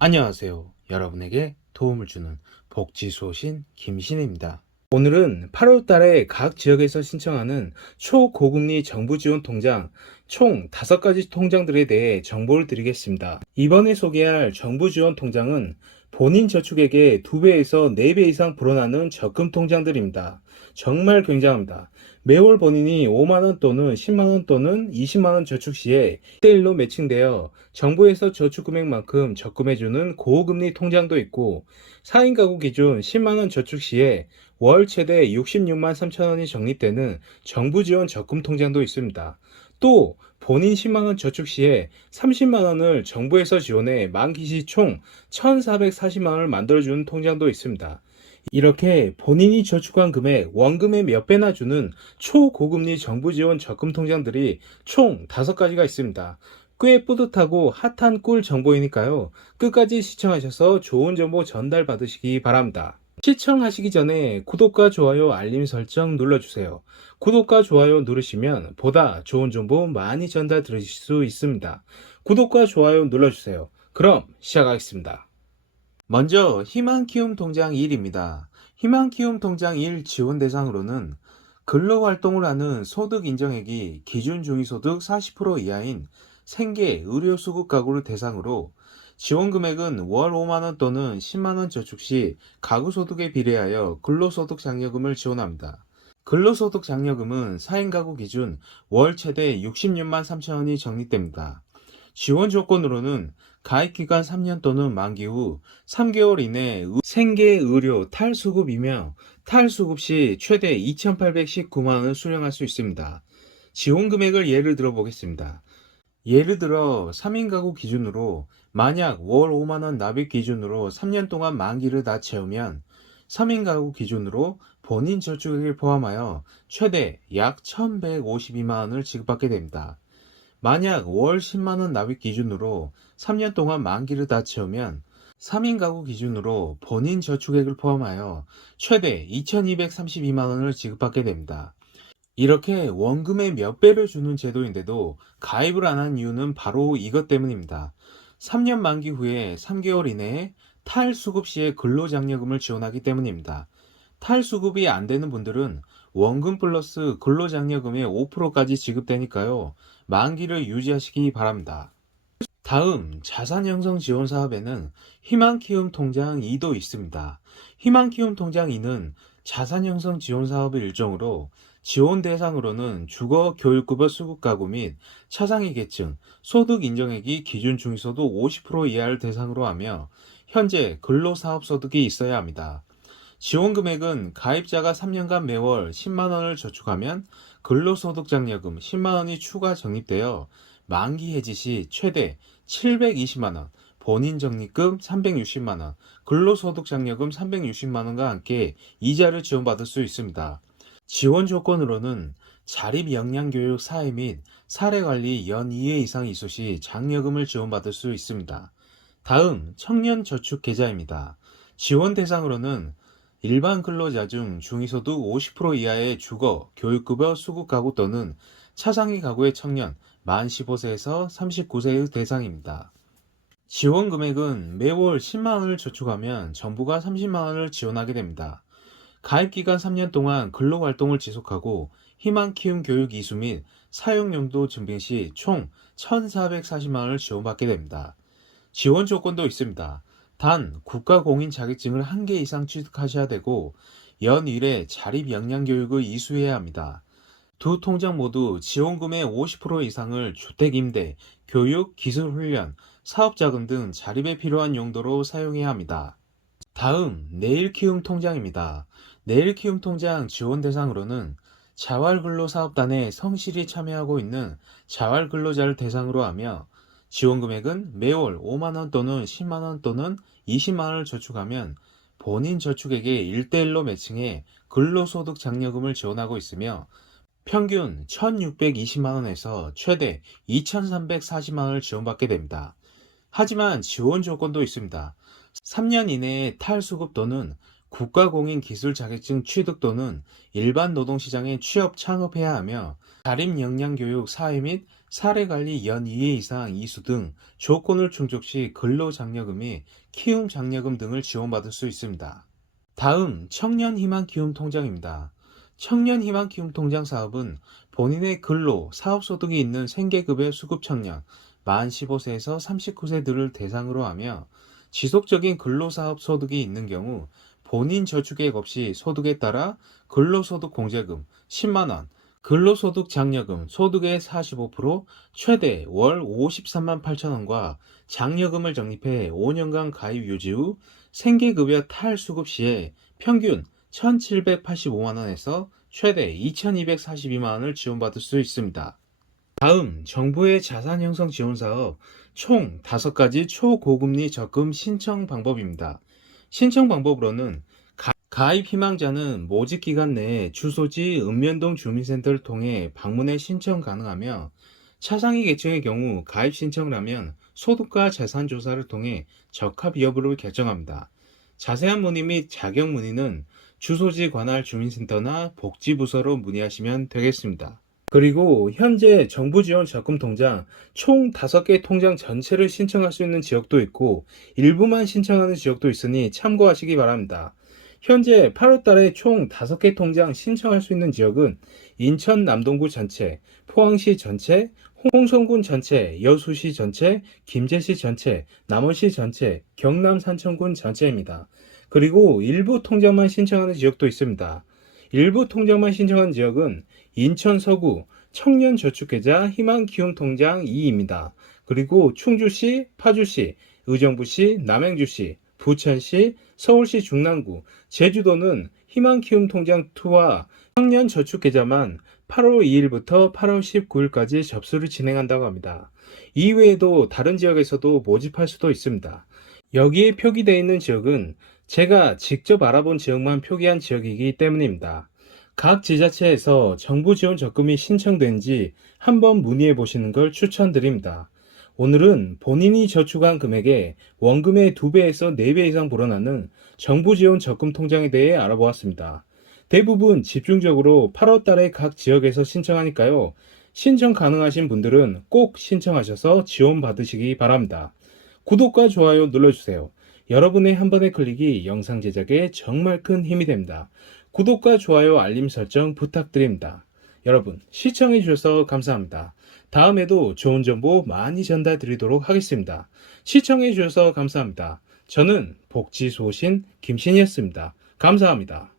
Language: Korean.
안녕하세요. 여러분에게 도움을 주는 복지소신 김신혜입니다. 오늘은 8월 달에 각 지역에서 신청하는 초고금리 정부 지원 통장 총 5가지 통장들에 대해 정보를 드리겠습니다. 이번에 소개할 정부 지원 통장은 본인 저축액의 2배에서 4배 이상 불어나는 적금 통장들입니다. 정말 굉장합니다. 매월 본인이 5만원 또는 10만원 또는 20만원 저축 시에 1대1로 매칭되어 정부에서 저축 금액만큼 적금해주는 고금리 통장도 있고 4인 가구 기준 10만원 저축 시에 월 최대 66만 3천원이 적립되는 정부 지원 적금 통장도 있습니다. 또 본인 10만원 저축 시에 30만원을 정부에서 지원해 만기 시 총 1,440만원을 만들어주는 통장도 있습니다. 이렇게 본인이 저축한 금액 원금의 몇 배나 주는 초고금리 정부 지원 적금 통장들이 총 5가지가 있습니다. 꽤 뿌듯하고 핫한 꿀 정보이니까요. 끝까지 시청하셔서 좋은 정보 전달 받으시기 바랍니다. 시청하시기 전에 구독과 좋아요 알림 설정 눌러주세요. 구독과 좋아요 누르시면 보다 좋은 정보 많이 전달 들으실 수 있습니다. 구독과 좋아요 눌러주세요. 그럼 시작하겠습니다. 먼저 희망키움 통장 1입니다. 희망키움 통장 1 지원 대상으로는 근로활동을 하는 소득 인정액이 기준 중위소득 40% 이하인 생계, 의료수급 가구를 대상으로 지원 금액은 월 5만원 또는 10만원 저축 시 가구 소득에 비례하여 근로소득 장려금을 지원합니다. 근로소득 장려금은 4인 가구 기준 월 최대 66만 3천원이 적립됩니다. 지원 조건으로는 가입기간 3년 또는 만기 후 3개월 이내 생계의료 탈수급이며 탈수급 시 최대 2,819만원을 수령할 수 있습니다. 지원 금액을 예를 들어 보겠습니다. 예를 들어 3인 가구 기준으로 만약 월 5만원 납입 기준으로 3년 동안 만기를 다 채우면 3인 가구 기준으로 본인 저축액을 포함하여 최대 약 1,152만원을 지급받게 됩니다. 만약 월 10만원 납입 기준으로 3년 동안 만기를 다 채우면 3인 가구 기준으로 본인 저축액을 포함하여 최대 2,232만원을 지급받게 됩니다. 이렇게 원금의 몇 배를 주는 제도인데도 가입을 안 한 이유는 바로 이것 때문입니다. 3년 만기 후에 3개월 이내에 탈수급 시에 근로장려금을 지원하기 때문입니다. 탈수급이 안 되는 분들은 원금 플러스 근로장려금의 5%까지 지급되니까요. 만기를 유지하시기 바랍니다. 다음 자산형성 지원 사업에는 희망키움 통장 2도 있습니다. 희망키움 통장 2는 자산형성 지원 사업의 일종으로 지원 대상으로는 주거 교육급여 수급가구 및 차상위 계층, 소득 인정액이 기준 중위소득 50% 이하를 대상으로 하며 현재 근로사업소득이 있어야 합니다. 지원 금액은 가입자가 3년간 매월 10만원을 저축하면 근로소득장려금 10만원이 추가 적립되어 만기 해지 시 최대 720만원, 본인 적립금 360만원, 근로소득장려금 360만원과 함께 이자를 지원받을 수 있습니다. 지원 조건으로는 자립역량교육 사회 및 사례관리 연 2회 이상 이수 시 장려금을 지원받을 수 있습니다. 다음 청년저축 계좌입니다. 지원 대상으로는 일반 근로자 중 중위소득 50% 이하의 주거, 교육급여 수급가구 또는 차상위 가구의 청년 만 15세에서 39세의 대상입니다. 지원 금액은 매월 10만원을 저축하면 정부가 30만원을 지원하게 됩니다. 가입기간 3년 동안 근로활동을 지속하고 희망키움 교육 이수 및 사용용도 증빙 시 총 1,440만원을 지원받게 됩니다. 지원 조건도 있습니다. 단 국가공인 자격증을 1개 이상 취득하셔야 되고 연 1회 자립역량교육을 이수해야 합니다. 두 통장 모두 지원금의 50% 이상을 주택임대, 교육, 기술훈련, 사업자금 등 자립에 필요한 용도로 사용해야 합니다. 다음 내일키움 통장입니다. 내일키움 통장 지원 대상으로는 자활근로사업단에 성실히 참여하고 있는 자활근로자를 대상으로 하며 지원 금액은 매월 5만원 또는 10만원 또는 20만원을 저축하면 본인 저축액에 1대1로 매칭해 근로소득 장려금을 지원하고 있으며 평균 1,620만원에서 최대 2,340만원을 지원받게 됩니다. 하지만 지원 조건도 있습니다. 3년 이내에 탈수급 또는 국가공인기술 자격증 취득 또는 일반 노동시장에 취업 창업해야 하며 자립역량교육 사회 및 사례관리 연 2회 이상 이수 등 조건을 충족 시 근로장려금 및 키움장려금 등을 지원받을 수 있습니다. 다음 청년희망기금통장입니다. 청년희망기금통장 사업은 본인의 근로, 사업소득이 있는 생계급여 수급청년 만 15세에서 39세들을 대상으로 하며 지속적인 근로사업 소득이 있는 경우 본인 저축액 없이 소득에 따라 근로소득공제금 10만원, 근로소득장려금 소득의 45% 최대 월 53만 8천원과 장려금을 적립해 5년간 가입 유지 후 생계급여 탈수급 시에 평균 1,785만원에서 최대 2,242만원을 지원받을 수 있습니다. 다음 정부의 자산형성 지원사업 총 5가지 초고금리 적금 신청 방법입니다. 신청 방법으로는 가입 희망자는 모집기간 내에 주소지 읍면동 주민센터를 통해 방문해 신청 가능하며 차상위 계층의 경우 가입 신청을 하면 소득과 재산조사를 통해 적합 여부를 결정합니다. 자세한 문의 및 자격 문의는 주소지 관할 주민센터나 복지부서로 문의하시면 되겠습니다. 그리고 현재 정부 지원 적금 통장 총 5개 통장 전체를 신청할 수 있는 지역도 있고 일부만 신청하는 지역도 있으니 참고하시기 바랍니다. 현재 8월 달에 총 5개 통장 신청할 수 있는 지역은 인천 남동구 전체, 포항시 전체, 홍성군 전체, 여수시 전체, 김제시 전체, 남원시 전체, 경남 산청군 전체입니다. 그리고 일부 통장만 신청하는 지역도 있습니다. 일부 통장만 신청한 지역은 인천 서구 청년저축계좌 희망기금통장 2입니다. 그리고 충주시, 파주시, 의정부시, 남양주시, 부천시, 서울시 중랑구, 제주도는 희망기금통장 2와 청년저축계좌만 8월 2일부터 8월 19일까지 접수를 진행한다고 합니다. 이외에도 다른 지역에서도 모집할 수도 있습니다. 여기에 표기되어 있는 지역은 제가 직접 알아본 지역만 표기한 지역이기 때문입니다. 각 지자체에서 정부 지원 적금이 신청된 지 한번 문의해 보시는 걸 추천드립니다. 오늘은 본인이 저축한 금액의 원금의 2배에서 4배 이상 불어나는 정부 지원 적금 통장에 대해 알아보았습니다. 대부분 집중적으로 8월 달에 각 지역에서 신청하니까요. 신청 가능하신 분들은 꼭 신청하셔서 지원 받으시기 바랍니다. 구독과 좋아요 눌러주세요. 여러분의 한 번의 클릭이 영상 제작에 정말 큰 힘이 됩니다. 구독과 좋아요 알림 설정 부탁드립니다. 여러분 시청해 주셔서 감사합니다. 다음에도 좋은 정보 많이 전달 드리도록 하겠습니다. 시청해 주셔서 감사합니다. 저는 복지소신 김신이었습니다. 감사합니다.